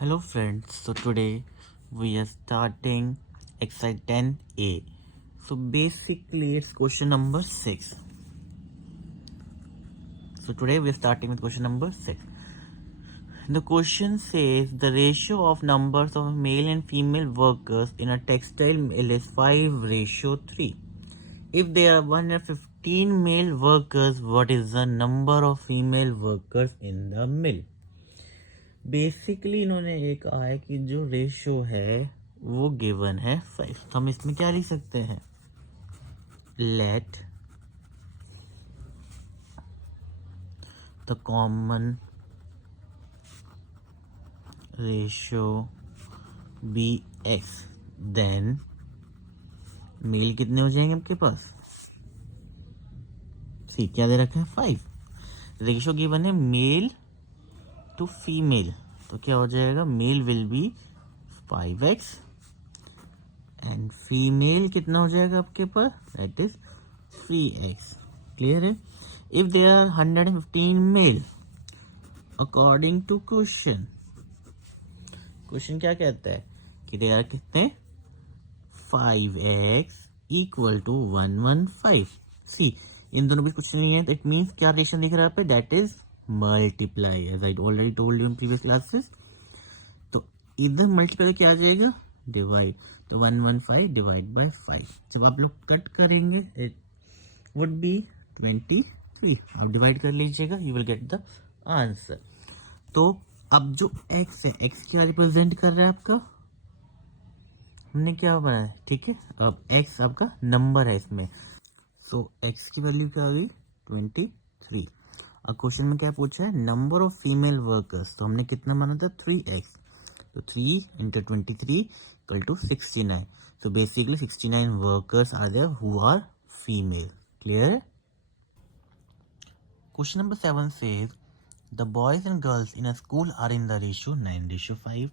Hello friends, so today we are starting exercise 10A. So basically it's question number 6. So today we are starting with question number 6. The question says the ratio of numbers of male and female workers in a textile mill is 5:3. If there are 115 male workers, what is the number of female workers in the mill? Basically इन्होंने ये कहा है कि जो ratio है वो given है 5। तो हम इसमें क्या लिख सकते हैं, let the common ratio be x, then male कितने हो जाएंगे आपके पास, सी क्या दे रखा है 5। रेशो गिवन है मेल टू फीमेल, तो क्या हो जाएगा, male will be 5x and female कितना हो जाएगा आपके पास, दैट इज 3x। क्लियर है। If there are 115 male according to question, question क्या कहता है कि देयर कितने 5x इक्वल टू 115। सी इन दोनों भी कुछ नहीं है, तो इट मीन्स क्या रिलेशन दिख रहा है यहाँ पे, that is multiply, as I already told you in previous classes. तो इधर मल्टीप्लाई क्या आ जाएगा, डिवाइड, तो 115 डिवाइड बाय 5। जब आप लोग कट करेंगे इट वुड बी 23। आप डिवाइड कर लीजिएगा, you will get the answer. तो अब जो x है, x क्या रिप्रेजेंट कर रहा है आपका, हमने क्या बनाया, ठीक है। अब x आपका नंबर है इसमें, सो x की वैल्यू क्या आ गई 23। अब क्वेश्चन में क्या पूछा है, नंबर ऑफ फीमेल वर्कर्स, तो हमने कितना माना था 3x, तो 3 into 23 equal to 69। So basically 69 workers are there who are female. Clear? Question number 7 says the boys and girls in a school are in the ratio 9:5.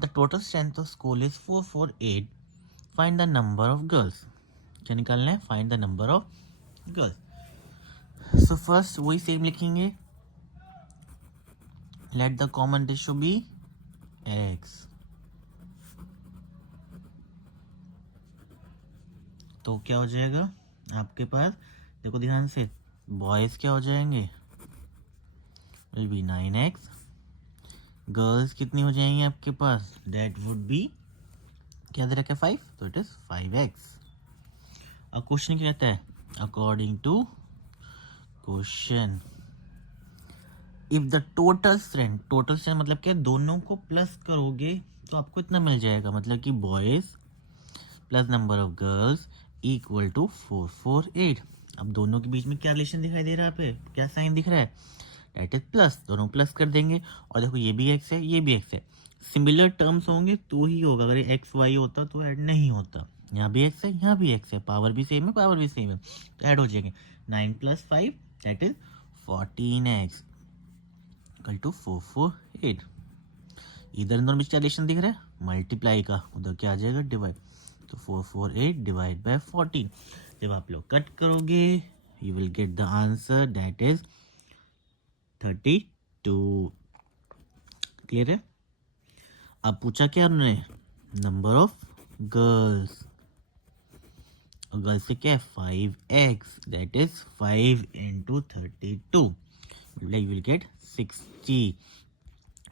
The total strength of school is 448. Find the number of girls. क्या निकालना है, find the number of girls. So first वही same लिखेंगे, let the common ratio be x। तो क्या हो जाएगा आपके पास, देखो ध्यान से, बॉयज क्या हो जाएंगे, विल बी 9x, गर्ल्स कितनी हो जाएंगी आपके पास, दैट वुड बी क्या दे रखा है 5, तो इट इज 5x। अब क्वेश्चन क्या कहता है, according to question if the total strength, total strength मतलब क्या, दोनों को प्लस करोगे तो आपको इतना मिल जाएगा, मतलब कि boys plus number of girls equal to 448। अब दोनों के बीच में क्या रिलेशन दिखाई दे रहा है, पे क्या साइन दिख रहा है, दैट इज प्लस, दोनों प्लस कर देंगे। और देखो ये भी x है, ये भी x है, सिमिलर टर्म्स होंगे तो ही होगा, अगर एक्स वाई होता तो ऐड नहीं होता। यहाँ भी x है, यहाँ भी x है, पावर भी सेम है, पावर भी सेम है, तो ऐड हो जाएंगे। 9 + 5 that is 14x equal to 448। इधर दोनों बीच क्या रिलेशन दिख रहा है, मल्टीप्लाई का, उधर क्या आ जाएगा डिवाइड, तो 448 डिवाइड बाय 14। जब आप लोग कट करोगे you will get the answer, that is 32। Clear है। अब पूछा क्या उन्होंने, नंबर ऑफ गर्ल्स, और गर्ल्स से क्या है 5x, that is 5 into 32, you will get 60।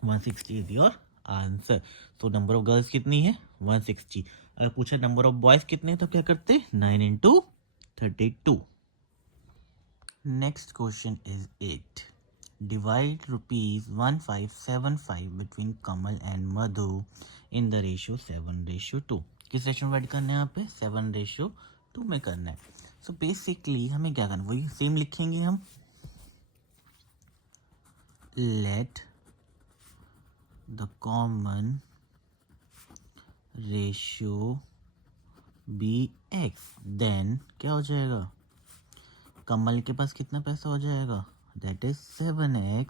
160 is your answer. तो नंबर ऑफ गर्ल्स कितनी है 160। अगर पूछा नंबर ऑफ बॉयज कितने हैं तो क्या करते, 9 into 32। Next question is 8। Divide ₹1575 between Kamal and Madhu in the ratio 7:2। किस रेशियो में डिवाइड करना है यहाँ पे, 7:2 में करना है। सो बेसिकली हमें क्या करना है, वही सेम लिखेंगे हम, let the common ratio be x, then क्या हो जाएगा, कमल के पास कितना पैसा हो जाएगा, दैट इज 7x,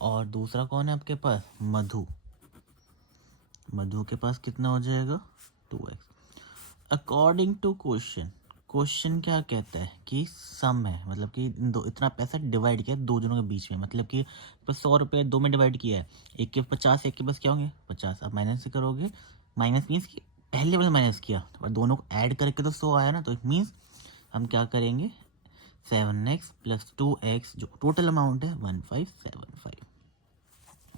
और दूसरा कौन है आपके पास, मधु, मधु के पास कितना हो जाएगा 2x। According to question, question क्या कहता है कि सम है, मतलब कि दो इतना पैसा डिवाइड किया दो जनों के बीच में, मतलब कि बस 100 रुपये दो में डिवाइड किया है, एक के 50 एक के बस क्या होंगे 50। अब माइनस से करोगे, माइनस मीन्स कि पहले वाले माइनस किया और दोनों को ऐड करके तो 100 आया ना, तो इट मीन्स हम क्या करेंगे 7x + 2x जो टोटल अमाउंट है 1575।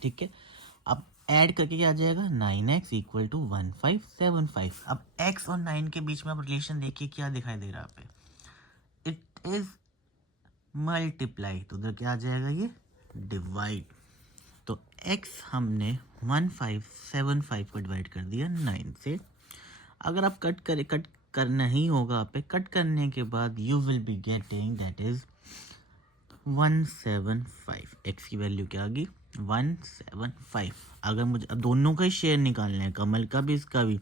ठीक है, अब ऐड करके क्या आ जाएगा 9x = 1575। अब x और 9 के बीच में आप रिलेशन देखिए क्या दिखाई दे रहा है यहाँ पे, इट इज मल्टीप्लाई, तो उधर क्या आ जाएगा ये डिवाइड। तो x हमने 1575 को डिवाइड कर दिया 9 से। अगर आप कट करना ही होगा आप पे, कट करने के बाद you will be getting that is 175। x की वैल्यू क्या आ गई 175। अगर मुझे अब दोनों का ही शेयर निकालना है, कमल का भी इसका भी,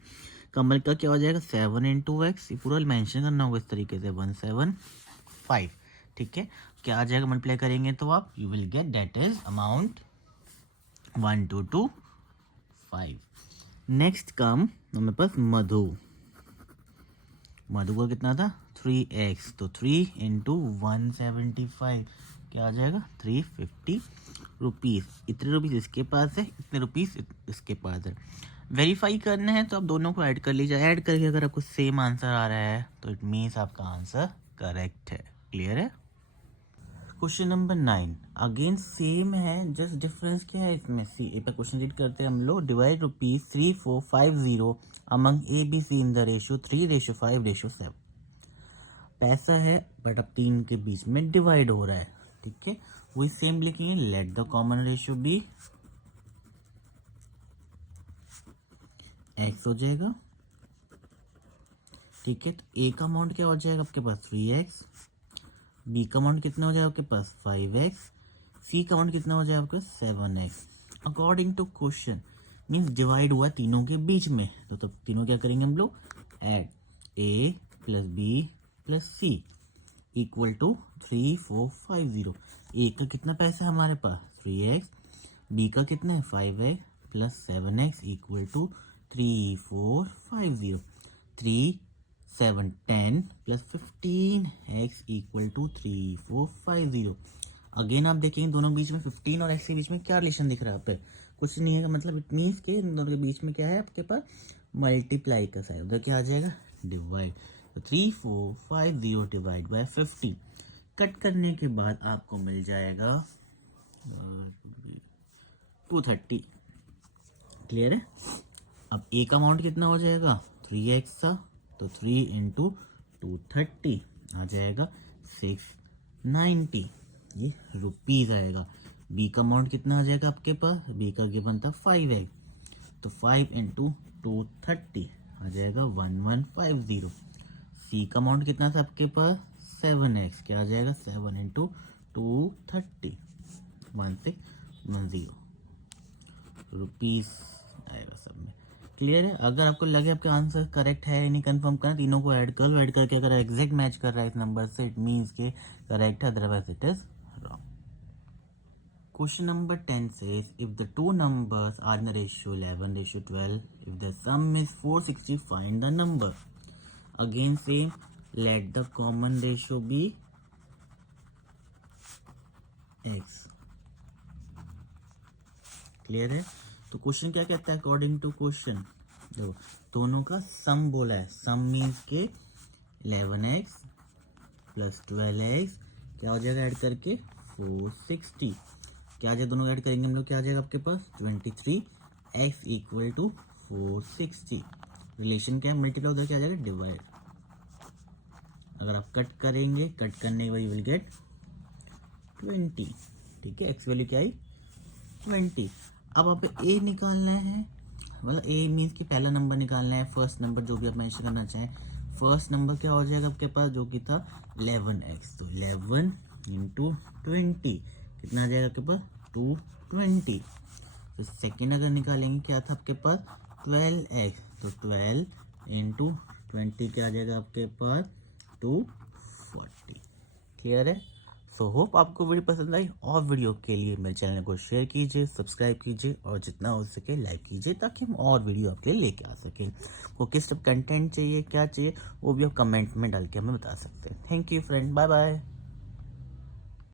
कमल का क्या हो जाएगा 7 × x, ये पूरा मेंशन करना होगा इस तरीके से 175। ठीक है, क्या आ जाएगा मल्टीप्लाई करेंगे तो आप you will get that is amount 1225। Next come हमारे पास मधु का कितना था 3x, तो 3 × 175 क्या आ जाएगा 350 रुपीज़। इतने रुपीज़ इसके पास है, इतने रुपीज़ इसके पास है। वेरीफाई करना है तो आप दोनों को ऐड कर लीजिए, ऐड करके अगर आपको सेम आंसर आ रहा है तो इट मीन्स आपका आंसर करेक्ट है। क्लियर है। क्वेश्चन नंबर 9 अगेन सेम है, जस्ट डिफरेंस क्या है इसमें, सी ए पर क्वेश्चन रीड करते हैं हम लोग। Divide ₹3450 among A B C in the ratio 3:5:7। पैसा है बट अब 3 के बीच में डिवाइड हो रहा है। ठीक है, वही सेम लिखेंगे, let the common ratio be x हो जाएगा। ठीक है, तो ए का अमाउंट क्या हो जाएगा आपके पास 3x, बी का अमाउंट कितना हो जाएगा आपके पास 5x, सी का अमाउंट कितना हो जाएगा आपके पास 7x। According to question means divide हुआ तीनों के बीच में, तो तब तीनों क्या करेंगे हम लोग ऐड, a + b + c = 3450। ए का कितना पैसा है हमारे पास 3x, बी का कितना है 5x + 7x = 3450। 3 7 10 + 15x = 3450। अगेन आप देखेंगे दोनों बीच में 15 और x के बीच में क्या रिलेशन दिख रहा है आप पे, कुछ नहीं है, मतलब इट मीन्स के इन दोनों के बीच में क्या है आपके पास मल्टीप्लाई का साइन, उधर क्या आ जाएगा डिवाइड। तो 3450 डिवाइड बाय 15, कट करने के बाद आपको मिल जाएगा 230। क्लियर है। अब ए का अमाउंट कितना हो जाएगा 3x था, तो 3 × 230 आ जाएगा 690, ये रुपीज़ आएगा। बी का अमाउंट कितना आ जाएगा आपके पास, बी का गिवन था 5x, तो 5 × 230 आ जाएगा 1150। सी का अमाउंट कितना था आपके पास 7x, क्या आ जाएगा 7 × 230 1610 रुपीज़ आएगा सब में। क्लियर है। अगर आपको लगे आपका आंसर करेक्ट है या नहीं, कंफर्म करना, तीनों को ऐड कर लो, ऐड करके अगर एग्जैक्ट मैच कर रहा है इस नंबर से इट मीन्स के करेक्ट है, otherwise it is wrong. Question number 10 says if the two numbers are in the ratio 11:12, if the sum is 460, find the number. Again same, let the common ratio be x. Clear है। तो question क्या कहता है according to question, देखो दोनों का सम बोला है, सम मीन्स के 11x + 12x क्या हो जाएगा ऐड करके 460, क्या आ जाएगा दोनों ऐड करेंगे हम लोग, क्या आ जाएगा आपके पास 23x = 460। रिलेशन क्या है मल्टीप्लाई, उधर क्या आ जाएगा डिवाइड। अगर आप कट करेंगे, कट करने के बाद यू विल गेट 20। ठीक है, एक्स वैल्यू क्या आई 20। अब आप ए निकालना है, मतलब ए मीन्स कि पहला नंबर निकालना है, फर्स्ट नंबर जो भी आप मेंशन करना चाहें। फर्स्ट नंबर क्या हो जाएगा आपके पास जो कि था 11x, तो 11 × 20 कितना आ जाएगा आपके पास 220। तो सेकेंड अगर निकालेंगे क्या था आपके पास 12x, तो 12 × 20 क्या आ जाएगा आपके पास 240। क्लियर है। सो होप आपको वीडियो पसंद आई, और वीडियो के लिए मेरे चैनल को शेयर कीजिए, सब्सक्राइब कीजिए, और जितना हो सके लाइक कीजिए, ताकि हम और वीडियो आपके लिए लेके आ सकें। को किस टाइप कंटेंट चाहिए, क्या चाहिए, वो भी आप कमेंट में डाल के हमें बता सकते हैं। Thank you friend, bye bye.